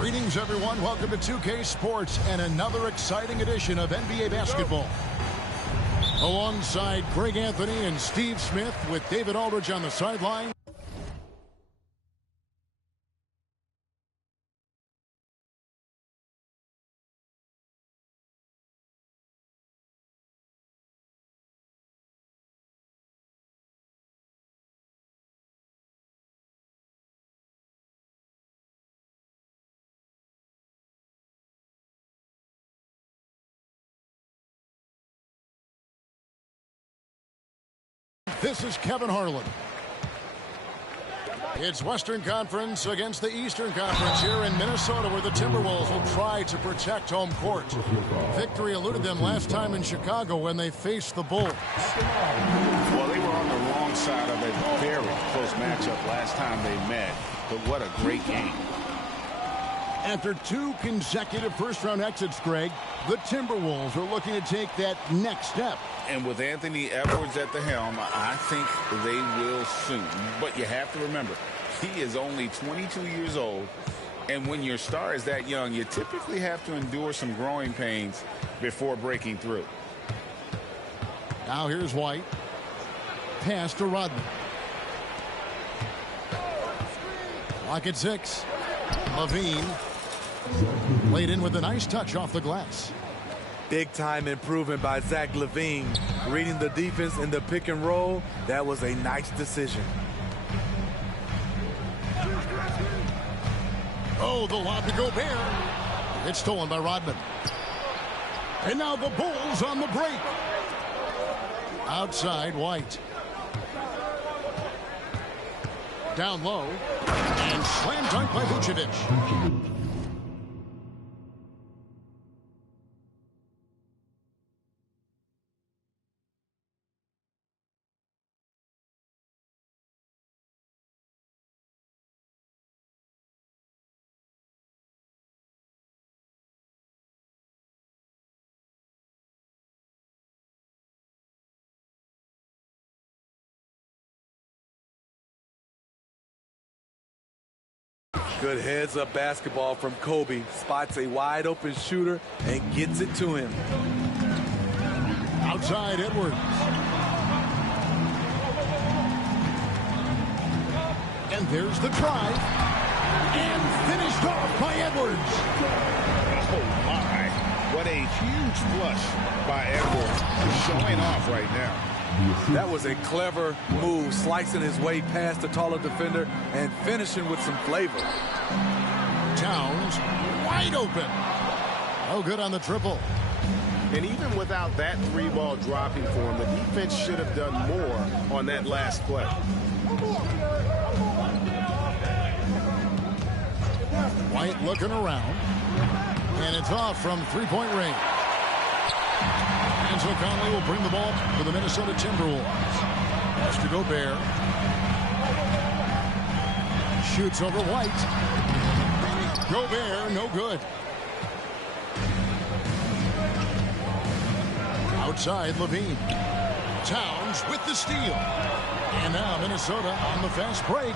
Greetings, everyone. Welcome to 2K Sports and another exciting edition of NBA basketball. Alongside Greg Anthony and Steve Smith with David Aldridge on the sideline. This is Kevin Harlan. It's Western Conference against the Eastern Conference here in Minnesota, where the Timberwolves will try to protect home court. Victory eluded them last time in Chicago when they faced the Bulls. Well, they were on the wrong side of a very close matchup last time they met, but what a great game. After two consecutive first-round exits, Greg, the Timberwolves are looking to take that next step. And with Anthony Edwards at the helm, I think they will soon. But you have to remember, he is only 22 years old. And when your star is that young, you typically have to endure some growing pains before breaking through. Now here's White. Pass to Rodman. Clock at 6. Levine. Laid in with a nice touch off the glass. Big-time improvement by Zach LaVine. Reading the defense in the pick and roll, that was a nice decision. Oh, the lob to Gobert. It's stolen by Rodman. And now the Bulls on the break. Outside, White. Down low. And slam dunk by Vucevic. Good heads-up basketball from Kobe. Spots a wide-open shooter and gets it to him. Outside, Edwards. And there's the drive. And finished off by Edwards. Oh, my. What a huge flush by Edwards. Showing off right now. That was a clever move, slicing his way past the taller defender and finishing with some flavor. Towns wide open. Oh, good on the triple. And even without that three-ball dropping for him, the defense should have done more on that last play. White looking around. And it's off from three-point range. And so Conley will bring the ball to the Minnesota Timberwolves. Pass to Gobert. Shoots over White. Gobert, no good. Outside, Levine. Towns with the steal. And now Minnesota on the fast break.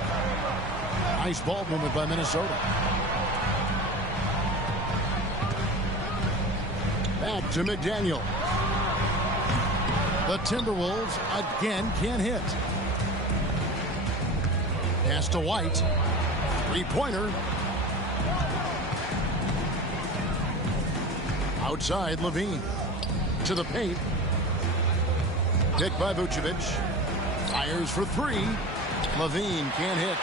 Nice ball movement by Minnesota. Back to McDaniel. The Timberwolves again can't hit. Pass to White. Three-pointer. Outside, Levine. To the paint. Picked by Vucevic. Fires for three. Levine can't hit.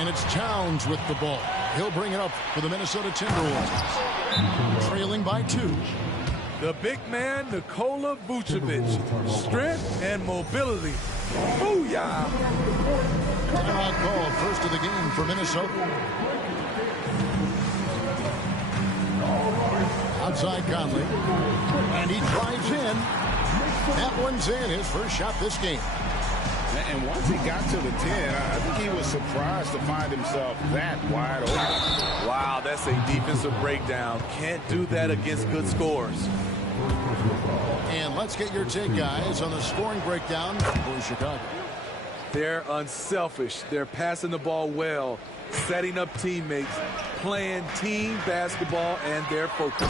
And it's Towns with the ball. He'll bring it up for the Minnesota Timberwolves. Trailing by 2. The big man, Nikola Vucevic. Strength and mobility. Booyah! Timeout call, first of the game for Minnesota. Outside Conley. And he drives in. That one's in, his first shot this game. And once he got to the 10, I think he was surprised to find himself that wide open. Wow, that's a defensive breakdown. Can't do that against good scores. And let's get your take, guys, on the scoring breakdown for Chicago. They're unselfish. They're passing the ball well. setting up teammates, playing team basketball, and their focus.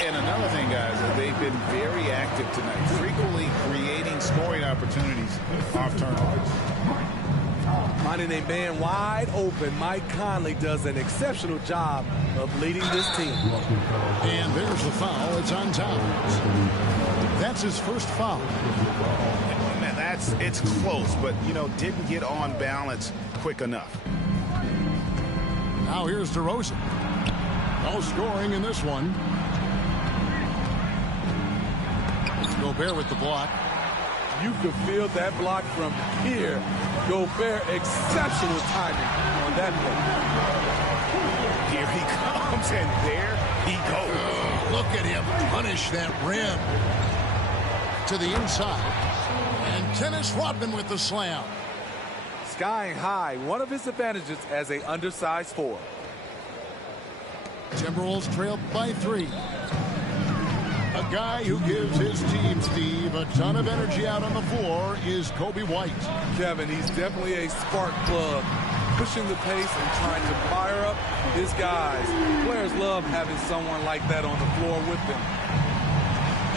And another thing, guys, they've been very active tonight, frequently creating scoring opportunities off turnovers. Finding a man wide open, Mike Conley does an exceptional job of leading this team. And there's the foul. It's on Towns. That's his first foul. Man, it's close, but, didn't get on balance quick enough. Now here's DeRozan. No scoring in this one. Gobert with the block. You can feel that block from here. Gobert, exceptional timing on that play. Here he comes, and there he goes. Look at him punish that rim. To the inside. And Dennis Rodman with the slam. Skying high, one of his advantages as a undersized forward. Timberwolves trail by 3. A guy who gives his team, Steve, a ton of energy out on the floor is Coby White. Kevin, he's definitely a spark plug, pushing the pace and trying to fire up his guys. Players love having someone like that on the floor with them.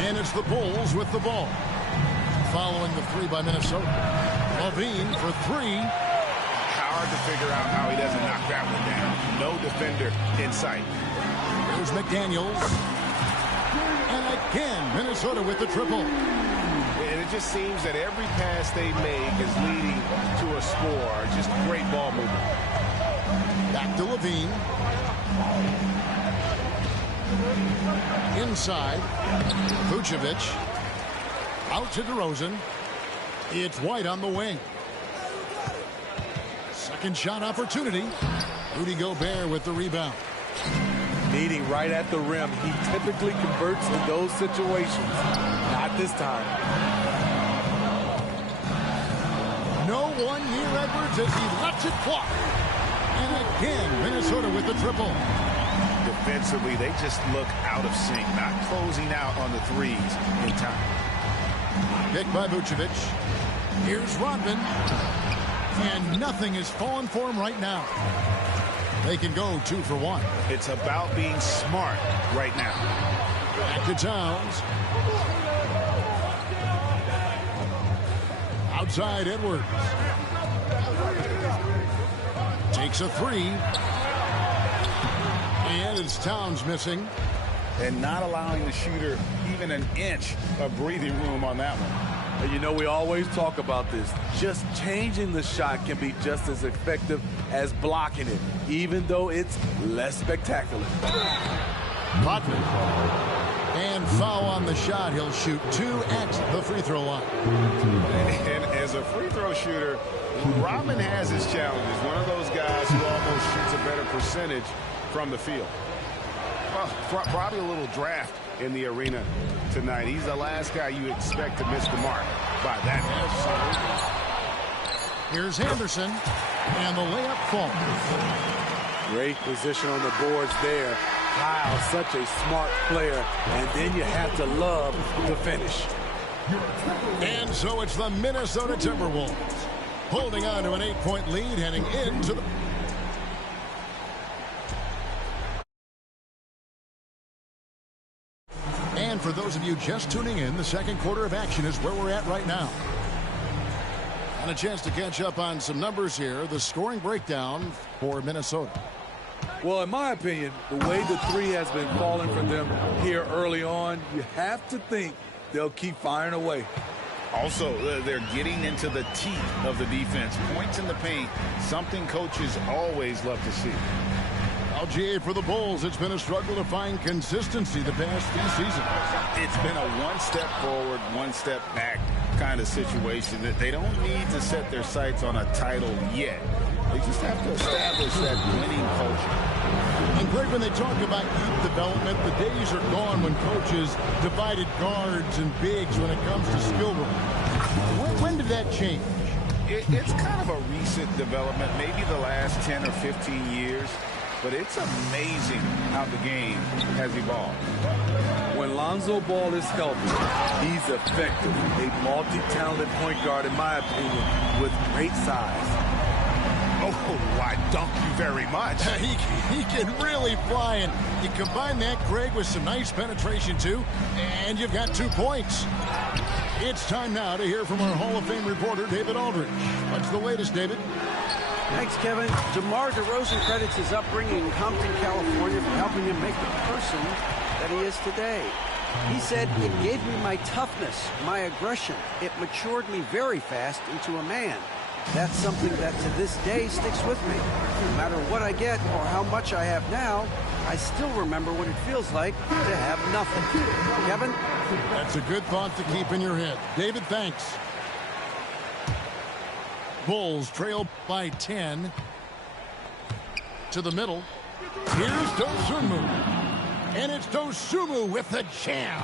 And it's the Bulls with the ball. Following the 3 by Minnesota. LaVine for 3. Hard to figure out how he doesn't knock that one down. No defender in sight. Here's McDaniels. And again, Minnesota with the triple. And it just seems that every pass they make is leading to a score. Just great ball movement. Back to LaVine. Inside. Vucevic. Out to DeRozan. It's White on the wing. Second shot opportunity. Rudy Gobert with the rebound. Meeting right at the rim. He typically converts in those situations. Not this time. No one near Edwards as he lets it fly. And again, Minnesota with the triple. Defensively, they just look out of sync, not closing out on the threes in time. Picked by Vucevic. Here's Rodman. And nothing is falling for him right now. They can go 2 for 1. It's about being smart right now. Back to Towns. Outside Edwards. Takes a 3. And it's Towns missing. And not allowing the shooter even an inch of breathing room on that one. You know, we always talk about this. Just changing the shot can be just as effective as blocking it, even though it's less spectacular. Rodman. And foul on the shot. He'll shoot 2 at the free throw line. And as a free throw shooter, Rodman has his challenges. One of those guys who almost shoots a better percentage from the field. Well, probably a little draft in the arena tonight. He's the last guy you expect to miss the mark by that much. Here's Anderson, and the layup falls. Great position on the boards there. Kyle, such a smart player, and then you have to love the finish. And so it's the Minnesota Timberwolves holding on to an 8-point lead heading into the... And for those of you just tuning in, the second quarter of action is where we're at right now. And a chance to catch up on some numbers here. The scoring breakdown for Minnesota. Well, in my opinion, the way the 3 has been falling for them here early on, you have to think they'll keep firing away. Also, they're getting into the teeth of the defense. Points in the paint, something coaches always love to see. LGA for the Bulls. It's been a struggle to find consistency the past few seasons. It's been a one step forward, one step back kind of situation. That they don't need to set their sights on a title yet. They just have to establish that winning culture. And Greg, when they talk about youth development, the days are gone when coaches divided guards and bigs when it comes to skill room. When did that change? It's kind of a recent development, maybe the last 10 or 15 years. But it's amazing how the game has evolved. When Lonzo Ball is healthy, he's effective. A multi-talented point guard, in my opinion, with great size. Oh, why, dunk you very much. He can really fly, and you combine that, Greg, with some nice penetration, too, and you've got 2 points. It's time now to hear from our Hall of Fame reporter, David Aldridge. What's the latest, David? Thanks, Kevin. DeMar DeRozan credits his upbringing in Compton, California for helping him make the person that he is today. He said, "It gave me my toughness, my aggression. It matured me very fast into a man. That's something that to this day sticks with me. No matter what I get or how much I have now, I still remember what it feels like to have nothing." Kevin? That's a good thought to keep in your head. David, thanks. Bulls trail by 10. To the middle. Here's Dosunmu. And it's Dosunmu with the jam.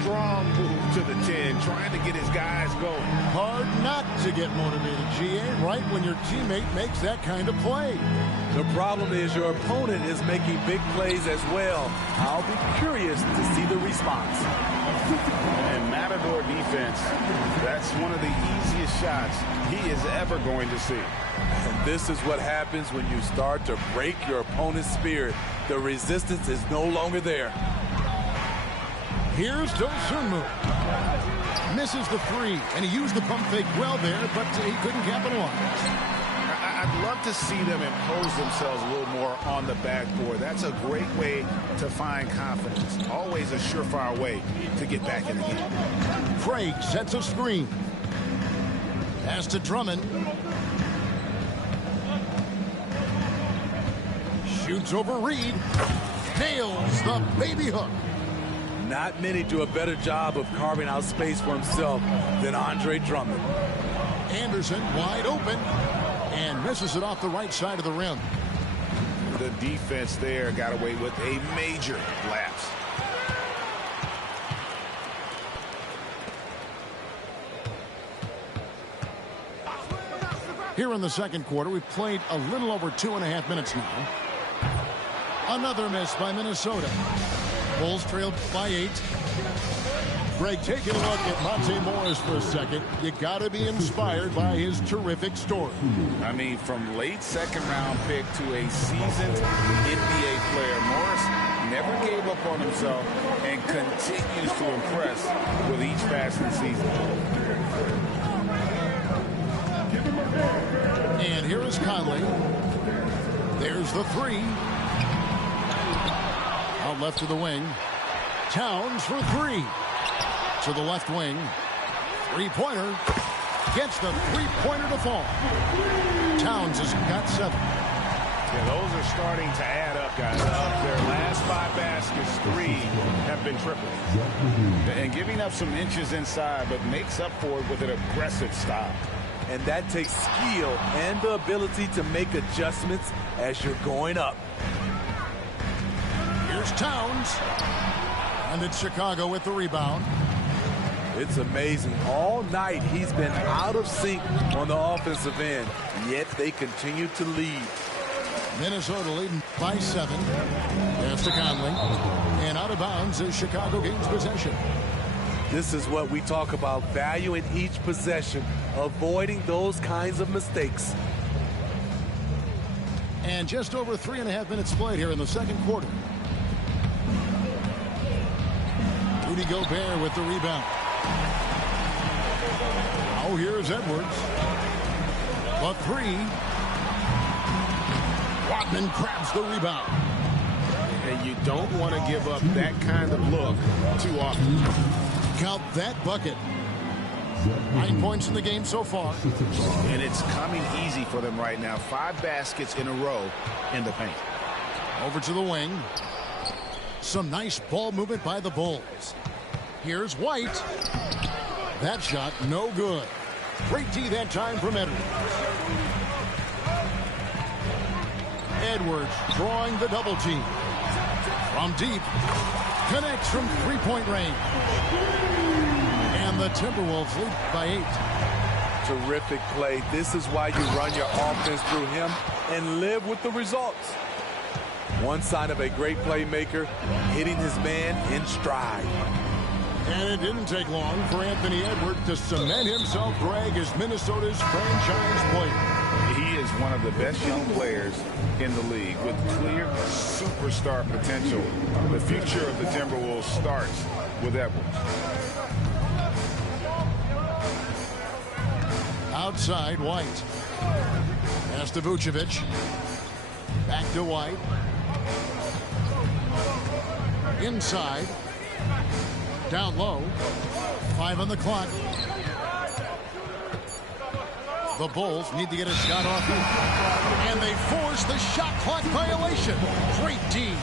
Strong move to the 10, trying to get his guys going. Hard not to get motivated, GA, right when your teammate makes that kind of play. The problem is your opponent is making big plays as well. I'll be curious to see the response. And Matador defense, that's one of the easiest shots he is ever going to see. And this is what happens when you start to break your opponent's spirit. The resistance is no longer there. Here's Dosunmu. Misses the 3, and he used the pump fake well there, but he couldn't capitalize. I'd love to see them impose themselves a little more on the backboard. That's a great way to find confidence. Always a surefire way to get back in the game. Craig sets a screen. Pass to Drummond. Shoots over Reed. Nails the baby hook. Not many do a better job of carving out space for himself than Andre Drummond. Anderson wide open and misses it off the right side of the rim. The defense there got away with a major lapse. Here in the second quarter, we've played a little over 2.5 minutes now. Another miss by Minnesota. Bulls trailed by 8. Greg, taking a look at Monte Morris for a second. You got to be inspired by his terrific story. I mean, from late second-round pick to a seasoned NBA player, Morris never gave up on himself and continues to impress with each passing season. And here is Conley. There's the 3. Out left to the wing. Towns for 3. To the left wing. 3-pointer. Gets the 3-pointer to fall. Towns has got 7. Yeah, those are starting to add up, guys. Their last 5 baskets, 3 have been triple. And giving up some inches inside, but makes up for it with an aggressive style. And that takes skill and the ability to make adjustments as you're going up. Here's Towns. And it's Chicago with the rebound. It's amazing. All night he's been out of sync on the offensive end, yet they continue to lead. Minnesota leading by 7. Pass to Conley. And out of bounds as Chicago gains possession. This is what we talk about, valuing each possession, avoiding those kinds of mistakes. And just over 3.5 minutes played here in the second quarter. Rudy Gobert with the rebound. Oh, here's Edwards. The 3. Rodman grabs the rebound. And you don't want to give up that kind of look too often. Count that bucket. 9 points in the game so far. And it's coming easy for them right now. 5 baskets in a row in the paint. Over to the wing. Some nice ball movement by the Bulls. Here's White. That shot no good. Great D that time from Edwards. Edwards drawing the double team. From deep. Connects from 3-point range. And the Timberwolves lead by 8. Terrific play. This is why you run your offense through him and live with the results. One sign of a great playmaker, hitting his man in stride. And it didn't take long for Anthony Edwards to cement himself, Greg, as Minnesota's franchise player. He is one of the best young players in the league with clear superstar potential. The future of the Timberwolves starts with Edwards. Outside, White. Pass to Vucevic. Back to White. Inside. Down low. 5 on the clock. The Bulls need to get a shot off here. And they force the shot clock violation. Great D.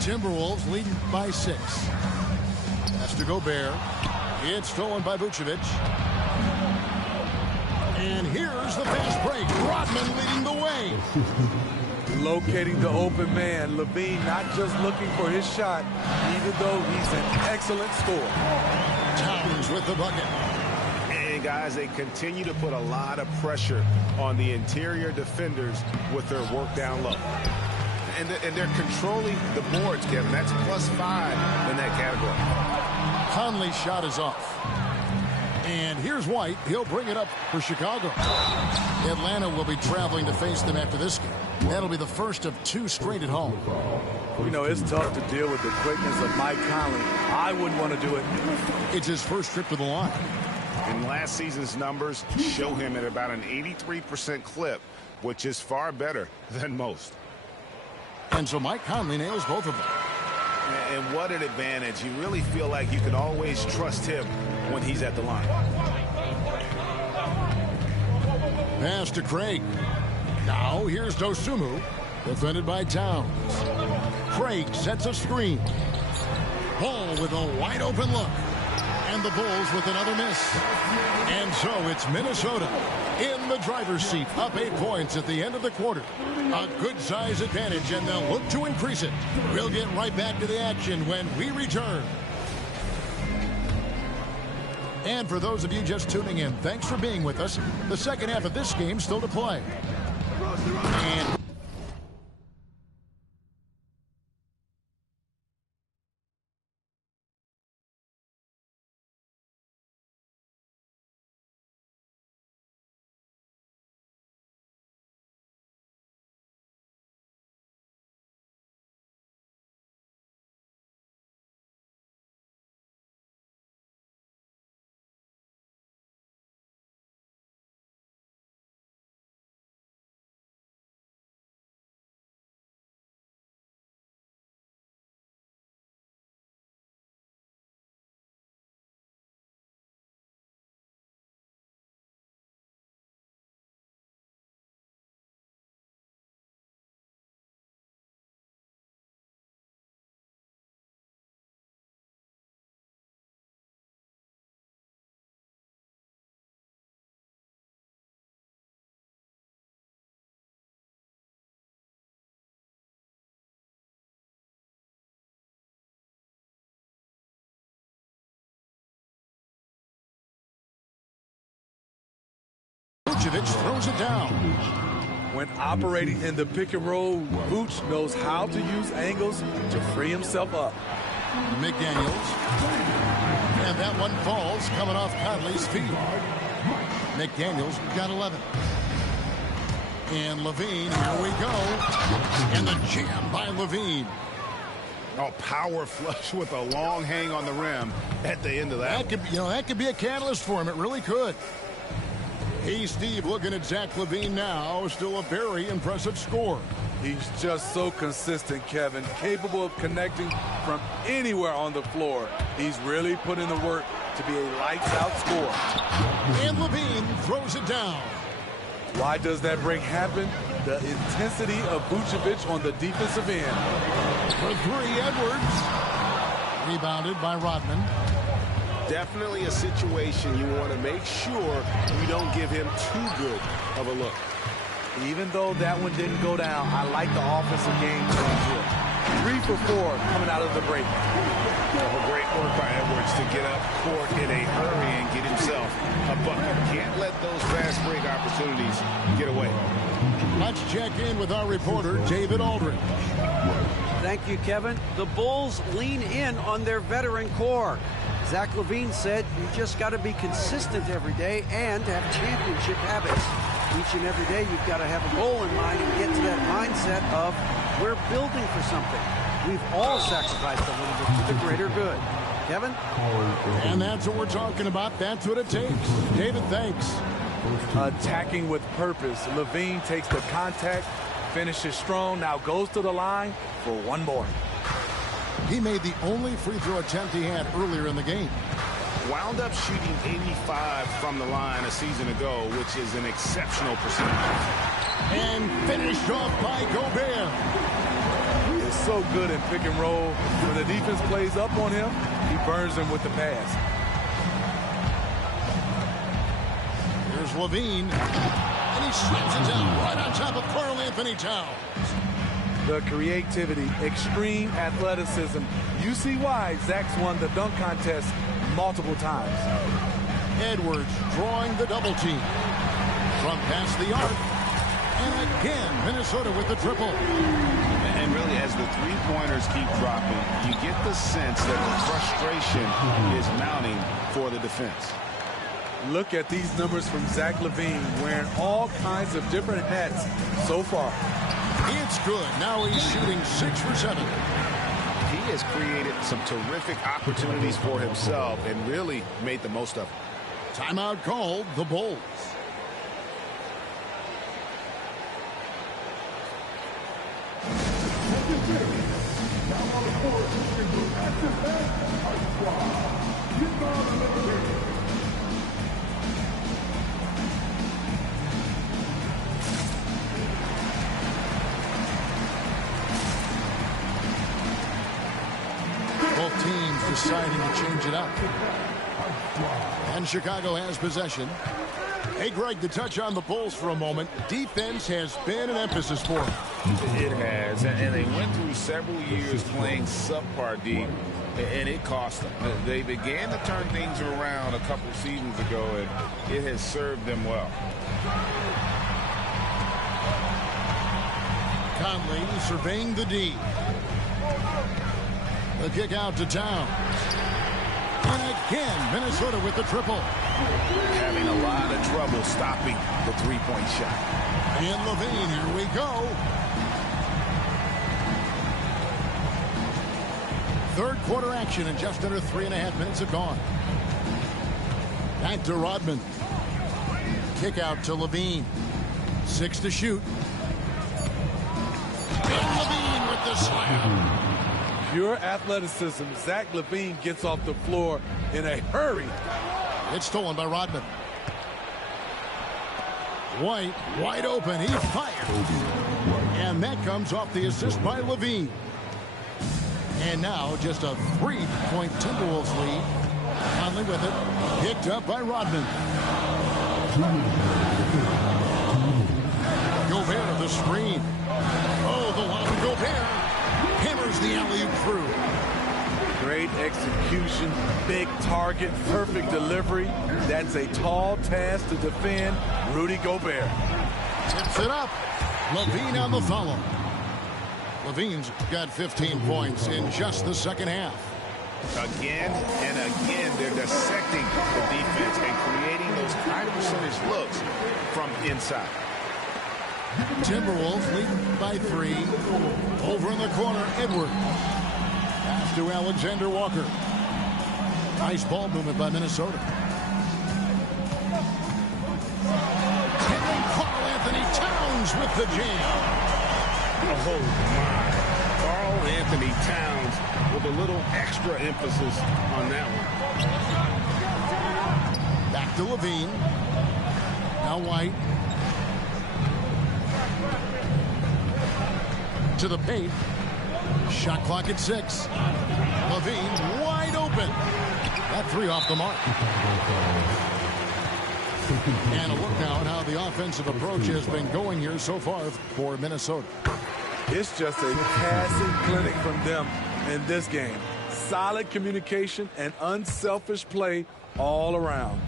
Timberwolves leading by 6. Has to Gobert. It's stolen by Vucevic. And here's the fast break. Rodman leading the way. Locating the open man. LaVine not just looking for his shot, even though he's an excellent scorer. Towns with the bucket. And guys, they continue to put a lot of pressure on the interior defenders with their work down low. And they're controlling the boards, Kevin. That's +5 in that category. Conley's shot is off. And here's White. He'll bring it up for Chicago. Atlanta will be traveling to face them after this game. That'll be the first of 2 straight at home. You know, it's tough to deal with the quickness of Mike Conley. I wouldn't want to do it. It's his first trip to the line. And last season's numbers show him at about an 83% clip, which is far better than most. And so Mike Conley nails both of them. And what an advantage. You really feel like you can always trust him when he's at the line. Pass to Craig. Now here's Dosunmu, defended by Towns. Craig sets a screen. Ball with a wide open look. And the Bulls with another miss. And so it's Minnesota in the driver's seat, up 8 points at the end of the quarter. A good size advantage, and they'll look to increase it. We'll get right back to the action when we return. And for those of you just tuning in, thanks for being with us. The second half of this game still to play. And Vucevic throws it down. When operating in the pick and roll, Vooch knows how to use angles to free himself up. McDaniels. And that one falls coming off Conley's feet. McDaniels got 11. And LaVine, here we go. And the jam by LaVine. Oh, power flush with a long hang on the rim at the end of that. That could be a catalyst for him. It really could. Hey, Steve, looking at Zach LaVine now, still a very impressive score. He's just so consistent, Kevin, capable of connecting from anywhere on the floor. He's really put in the work to be a lights-out scorer. And LaVine throws it down. Why does that break happen? The intensity of Vucevic on the defensive end. For 3, Edwards. Rebounded by Rodman. Definitely a situation you want to make sure you don't give him too good of a look. Even though that one didn't go down, I like the offensive game plan here. 3 for 4 coming out of the break. Well, great work by Edwards to get up court in a hurry and get himself a bucket. Can't let those fast break opportunities get away. Let's check in with our reporter, David Aldridge. Thank you, Kevin. The Bulls lean in on their veteran core. Zach LaVine said you just got to be consistent every day and have championship habits. Each and every day you've got to have a goal in mind and get to that mindset of we're building for something. We've all sacrificed a little bit for the greater good. Kevin? And that's what we're talking about. That's what it takes. David, thanks. Attacking with purpose. LaVine takes the contact, finishes strong, now goes to the line for one more. He made the only free throw attempt he had earlier in the game. Wound up shooting 85 from the line a season ago, which is an exceptional percentage. And finished off by Gobert. He is so good in pick and roll. When the defense plays up on him, he burns them with the pass. Here's LaVine. And he slams it down right on top of Karl Anthony Towns. The creativity, extreme athleticism. You see why Zach's won the dunk contest multiple times. Edwards drawing the double team. From past the arc. And again, Minnesota with the triple. And really, as the three-pointers keep dropping, you get the sense that the frustration is mounting for the defense. Look at these numbers from Zach LaVine, wearing all kinds of different hats so far. It's good. Now he's shooting 6 for 7. He has created some terrific opportunities for himself and really made the most of it. Timeout called, the Bulls. Both teams deciding to change it up. And Chicago has possession. Hey, Greg, to touch on the Bulls for a moment, defense has been an emphasis for them. It has, and they went through several years playing subpar D, and it cost them. They began to turn things around a couple seasons ago, and it has served them well. Conley surveying the D. The kick out to Towns. And again, Minnesota with the triple. Having a lot of trouble stopping the three-point shot. And LaVine, here we go. Third quarter action, and just under 3.5 minutes have gone. Back to Rodman. Kick out to LaVine. 6 to shoot. And LaVine with the slam. Pure athleticism. Zach LaVine gets off the floor in a hurry. It's stolen by Rodman. White, wide open. He fired. And that comes off the assist by LaVine. And now just a 3-point Timberwolves lead. Conley with it. Picked up by Rodman. Gobert, the screen. Oh, the lob to Gobert. Hammers the alley-oop through. Great execution, big target, perfect delivery. That's a tall task to defend Rudy Gobert. Tips it up. LaVine on the follow. LaVine's got 15 points in just the second half. Again and again, they're dissecting the defense and creating those high percentage looks from inside. Timberwolves leading by 3. Over in the corner, Edwards. Pass to Alexander Walker. Nice ball movement by Minnesota. And then Karl Anthony Towns with the jam. Oh, my. Karl Anthony Towns with a little extra emphasis on that one. Back to LaVine. Now White. To the paint. Shot clock at 6. LaVine wide open. That 3 off the mark. And a look now at how the offensive approach has been going here so far for Minnesota. It's just a passing clinic from them in this game. Solid communication and unselfish play all around.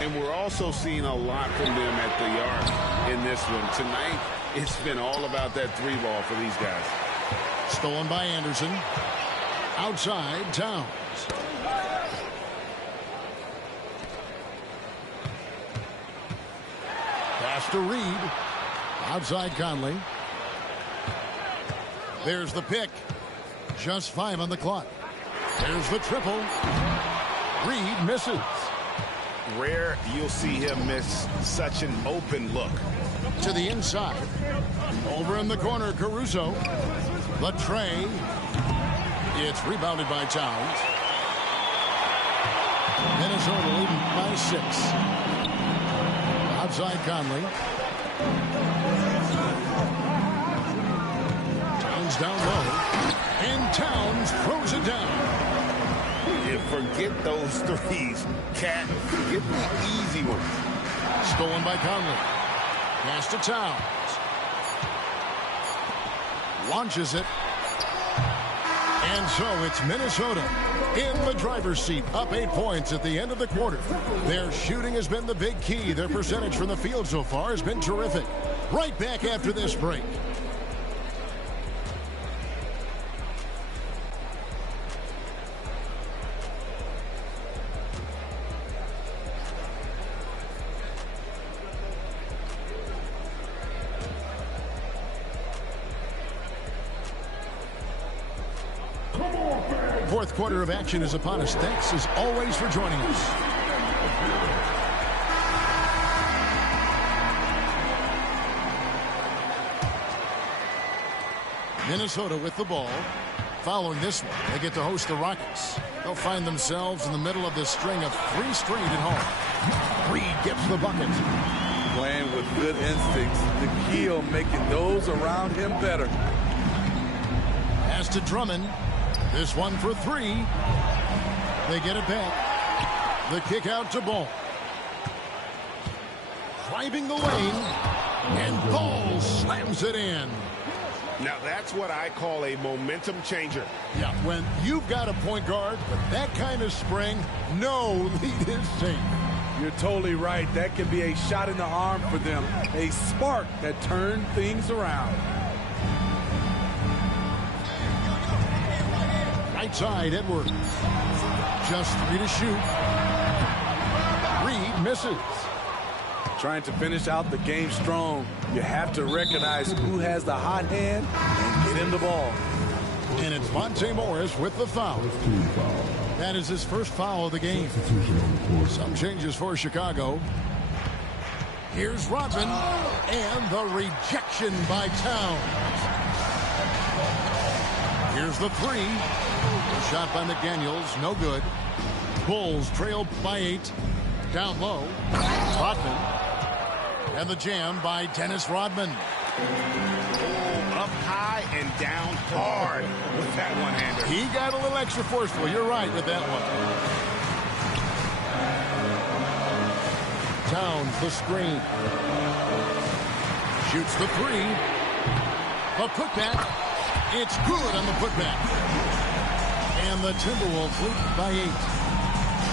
And we're also seeing a lot from them at the arc. in this one. Tonight, it's been all about that three ball for these guys. Stolen by Anderson. Outside, Towns. Pass to Reed. Outside Conley. There's the pick. Just 5 on the clock. There's the triple. Reed misses. Rare you'll see him miss such an open look. To the inside. Over in the corner, Caruso. The tray. It's rebounded by Towns. Minnesota leading by 6. Outside Conley. Towns down low. And Towns throws it down. And forget those threes, Cat. Forget the easy ones. Stolen by Conley. Pass to Towns. Launches it. And so it's Minnesota in the driver's seat, up 8 points at the end of the quarter. Their shooting has been the big key. Their percentage from the field so far has been terrific. Right back after this break. Fourth quarter of action is upon us. Thanks as always for joining us. Minnesota with the ball. Following this one, they get to host the Rockets. They'll find themselves in the middle of this string of 3 straight at home. Reed gets the bucket. Playing with good instincts. The key on making those around him better. Pass to Drummond. This one for 3. They get it back. The kick out to Ball. Driving the lane. And Ball slams it in. Now that's what I call a momentum changer. Yeah, when you've got a point guard with that kind of spring, no lead is safe. You're totally right. That can be a shot in the arm for them. A spark that turned things around. Right side, Edwards. Just 3 to shoot. Reed misses. Trying to finish out the game strong. You have to recognize who has the hot hand and get him the ball. And it's Monte Morris with the foul. That is his first foul of the game. Some changes for Chicago. Here's Rodman. And the rejection by Towns. Here's the 3. Shot by McDaniels, no good. Bulls trailed by 8. Down low, Rodman. And the jam by Dennis Rodman. Oh, up high and down hard with that one-hander. He got a little extra forceful. You're right with that one. Towns, the screen. Shoots the 3. The putback. It's good on the putback. And the Timberwolves lead by 8.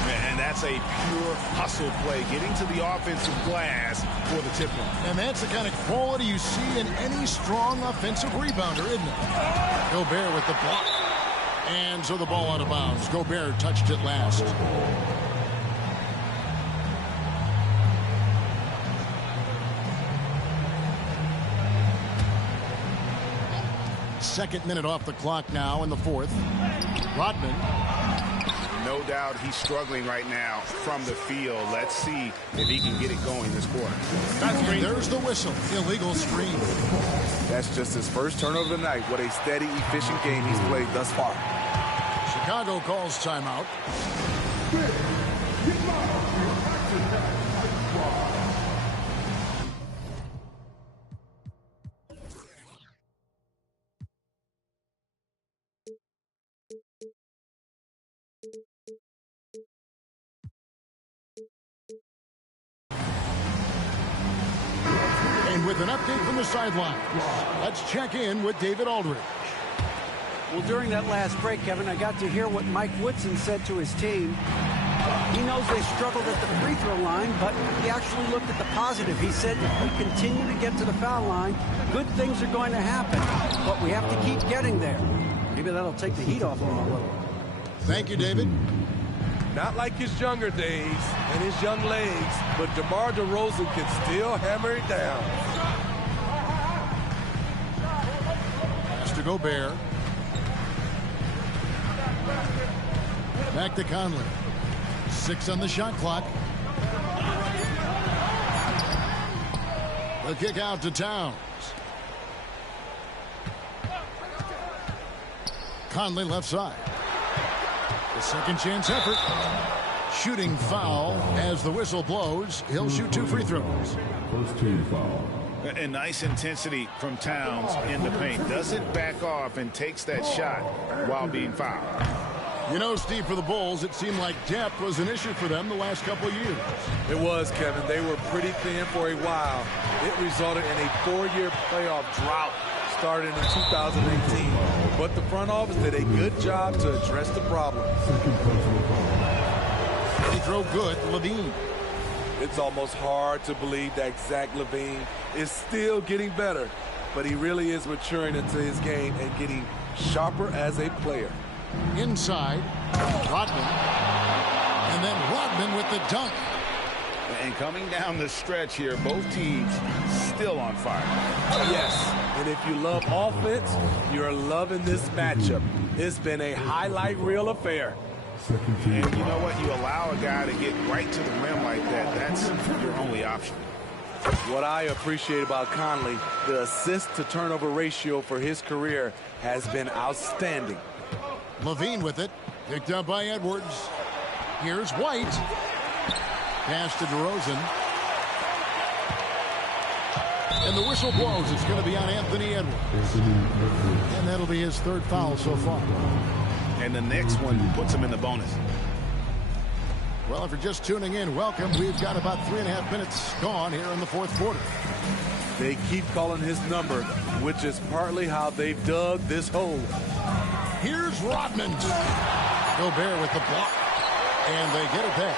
And that's a pure hustle play, getting to the offensive glass for the tip one. And that's the kind of quality you see in any strong offensive rebounder, isn't it? Gobert with the block. And so the ball out of bounds. Gobert touched it last. Second minute off the clock now in the 4th. Rodman. No doubt he's struggling right now from the field. Let's see if he can get it going this quarter. And there's the whistle. Illegal screen. That's just his first turnover of the night. What a steady, efficient game he's played thus far. Chicago calls timeout. And with an update from the sideline, let's check in with David Aldridge. Well, during that last break, Kevin, I got to hear what Mike Woodson said to his team. He knows they struggled at the free throw line, but he actually looked at the positive. He said, if we continue to get to the foul line, good things are going to happen, but we have to keep getting there. Maybe that'll take the heat off him a little. Thank you, David. Not like his younger days and his young legs, but DeMar DeRozan can still hammer it down. Pass to Gobert. Back to Conley. 6 on the shot clock. The kick out to Towns. Conley left side. The second chance effort. Shooting foul as the whistle blows. He'll shoot 2 free throws. First team foul. And nice intensity from Towns in the paint. Doesn't back off and takes that shot while being fouled. You know, Steve, for the Bulls, it seemed like depth was an issue for them the last couple of years. It was, Kevin. They were pretty thin for a while. It resulted in a 4-year playoff drought starting in 2018. But the front office did a good job to address the problem. They throw good, Levine. It's almost hard to believe that Zach LaVine is still getting better, but he really is maturing into his game and getting sharper as a player. Inside, Rodman. And then Rodman with the dunk. And coming down the stretch here, both teams still on fire. Yes, and if you love offense, you're loving this matchup. It's been a highlight reel affair. And you know what? You allow a guy to get right to the rim like that. That's your only option. What I appreciate about Conley, the assist-to-turnover ratio for his career has been outstanding. Levine with it. Picked up by Edwards. Here's White. Pass to DeRozan. And the whistle blows. It's going to be on Anthony Edwards. And that'll be his 3rd foul so far. And the next one puts him in the bonus. Well, if you're just tuning in, welcome. We've got about 3.5 minutes gone here in the 4th quarter. They keep calling his number, which is partly how they've dug this hole. Here's Rodman. Gobert with the block. And they get it back.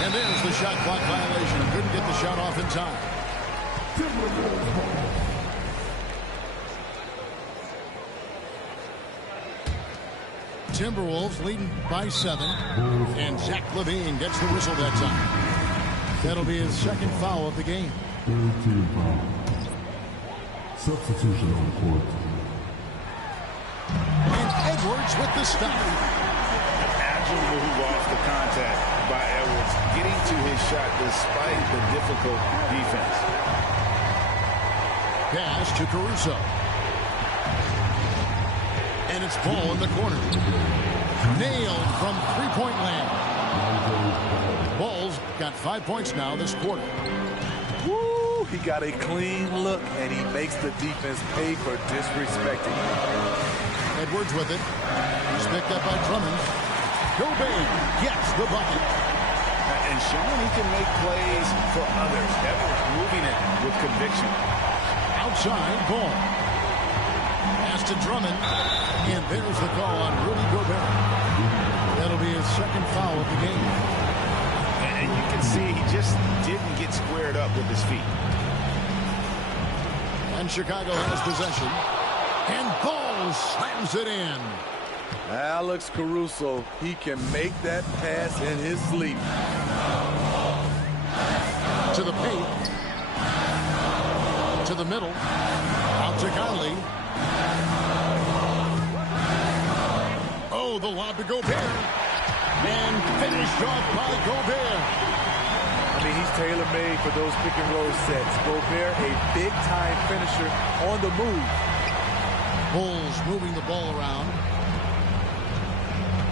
And there's the shot clock violation. Couldn't get the shot off in time. Timberwolves leading by 7. And Zach LaVine gets the whistle that time. That'll be his 2nd foul of the game. 3rd team foul. Substitution on the court. And Edwards with the stop. Agile move off the contact by Edwards, getting to his shot despite the difficult defense. Pass to Caruso. And it's Ball in the corner. Nailed from 3-point land. Ball's got 5 points now this quarter. Woo! He got a clean look, and he makes the defense pay for disrespecting him. Edwards with it. He's picked up by Drummond. Gobert gets the bucket. And showing he can make plays for others. Edwards moving it with conviction. Outside, Ball. Pass to Drummond. And there's the call on Rudy Gobert. That'll be his 2nd foul of the game. And you can see he just didn't get squared up with his feet. And Chicago has possession. And Ball slams it in. Alex Caruso, he can make that pass in his sleep. To the paint. To the middle. Out to Conley. Oh, the lob to Gobert. And finished off by Gobert. I mean, he's tailor-made for those pick-and-roll sets. Gobert, a big-time finisher on the move. Bulls moving the ball around.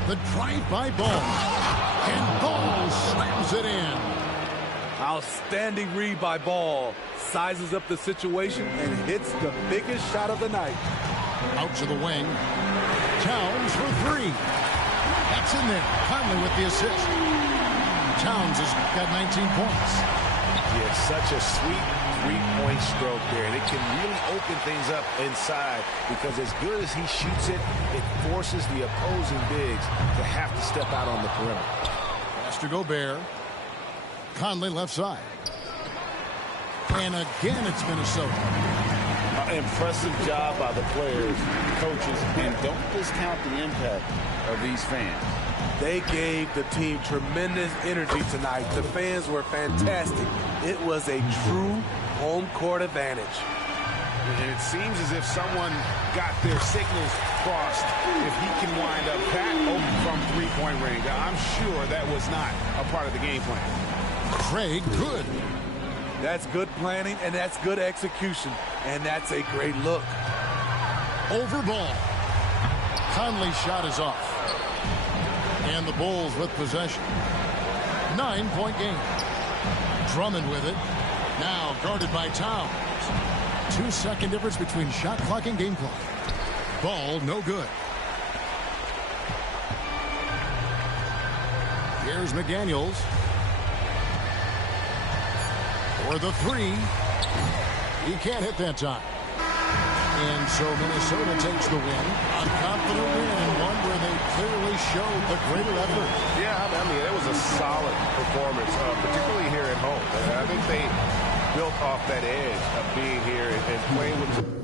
The drive by Ball. And Ball slams it in. Outstanding read by Ball. Sizes up the situation and hits the biggest shot of the night. Out to the wing. Towns for 3. That's in there. Conley with the assist. Towns has got 19 points. Yeah, such a sweet 3-point stroke there. It can really open things up inside because as good as he shoots it, it forces the opposing bigs to have to step out on the perimeter. to Gobert. Conley left side. And again, it's Minnesota. Impressive job by the players, coaches, and don't discount the impact of these fans. They gave the team tremendous energy tonight. The fans were fantastic. It was a true home court advantage. And it seems as if someone got their signals crossed. If he can wind up Pat open from three-point range, I'm sure that was not a part of the game plan. Craig Good. That's good planning, and that's good execution, and that's a great look. Over ball. Conley's shot is off. And the Bulls with possession. 9-point game. Drummond with it. Now guarded by Towns. 2-second difference between shot clock and game clock. Ball no good. Here's McDaniels. For the three. He can't hit that time. And so Minnesota takes the win. A confident win, and one where they clearly showed the greater effort. Yeah, I mean, it was a solid performance, particularly here at home. And I think they built off that edge of being here and playing with